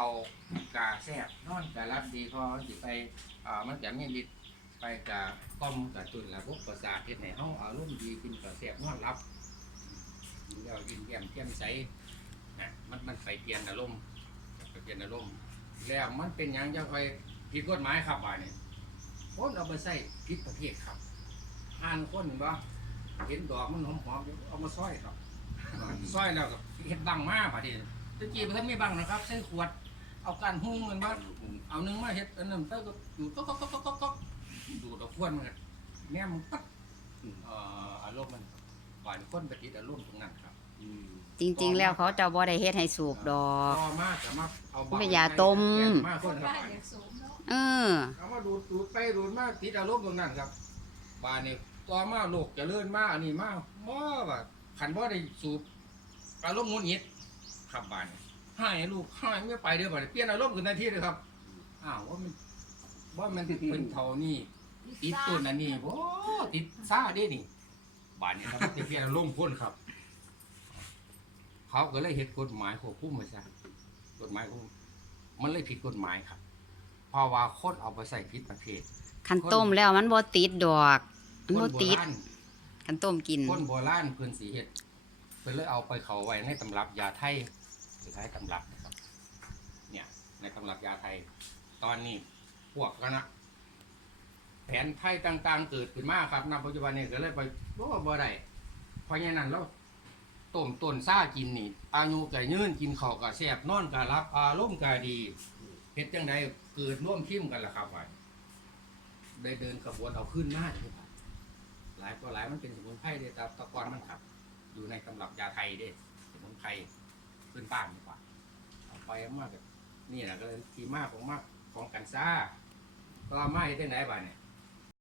เขากาแซ่บนอนการับดีพอสิไปอ่ามันจะมีฤทธิ์ไปกะกล่อมกะตุนระบบประสาทเฮ็ดให้เฮาอารมณ์ดีกินกะแซ่บนอนหลับแล้วยิ้มแย้มแจ่มใสนะมันมันไปเปลี่ยนอารมณ์ไปเปลี่ยนอารมณ์แล้วมันเป็นหยังจะไปผิดกฎหมายครับว่านี่คนเอาไปใส่ผิดประเภทครับห่านคนบ่เห็นดอกมันหอมๆเอามาซอยครับซอยแล้วก็เฮ็ดบังมาบัดนี้ตะกี้เพิ่นมีบังนะครับใส่ขวด เอากันหุ้งกันบ่เอาหนึงมาเฮ็ดอันนั้นเต้าก็อยู่ก๊อกก๊อกก๊อกก๊อกก๊อกดูดเอาควนมันก็แนมมันปั๊บเอ่ออารมณ์มันปล่อยคนไปติดอารมณ์ตรงนั้นครับจริง ๆ แล้วเขาเจะบ่ได้เฮ็ดให้สูบดอก พอมากก็มาเอามันเป็นยาต้ม มาคนครับบ้านอยากสูงเนาะเออ เอามาดูดดูดไปดูดมาติดอารมณ์ตรงนั้นครับบ้านนี้ต่อมาโลกเจริญมาอันนี้มาบ่ว่าคันบ่ได้สูบอารมณ์หงุดหงิดครับบ้านนี้ ให้ลูกให้ไม่ไปเด้อบัดนี้เปลี่ยนอารมณ์ขึ้นทันทีเลยครับอ้าวว่ามันว่ามันเป็นเท่านี่ติดต้นอันนี้โอ้ติดซ่าเด้นี่บานนี้ครับจะเปลี่ยนอารมณ์พ้นครับ เขาก็เลยเฮ็ดกฎหมายควบคุมไว้ซะกฎหมายควบคุมมันเลยผิดกฎหมายครับเพราะว่าคนเอาไปใส่ผิดประเภท คันต้มแล้วมันบ่ติดดอกมันคบ่นโบติดราณคันต้มกิน คนโบราณเพิ่นสีเฮ็ดเพิ่นเลยเอาไปเขาไว้ในตำรับยาไทย สุดท้ายตำรับนะครับ เนี่ย ในตำรับยาไทย ตอนนี้พวกคณะแผนไทยต่างๆ เกิดขึ้นมาครับณปัจจุบันนี้ก็เลยไปบ่บ่ได้เพราะฉะนั้นเราต้มต้นซ่ากินนี่อายุก็ยืนกินข้าวก็แซ่บนอนก็รับ อารมณ์ก็ดีเฮ็ดจังไดเกิดร่วมทีมกันล่ะครับว่าได้เดินขบวนเอาขึ้นหน้าเลยครับหลายตัวหลายมันเป็นสมุนไพรเด้แต่ตะกอนมันขับ อยู่ในตำรับยาไทยเด้สมุนไพร พื้นบ้านดีกว่าเอาไปมากนี่แหละก็เลยที่มากของมากของกันซ่าก็เอามาที่ไหนบ้านเนี่ย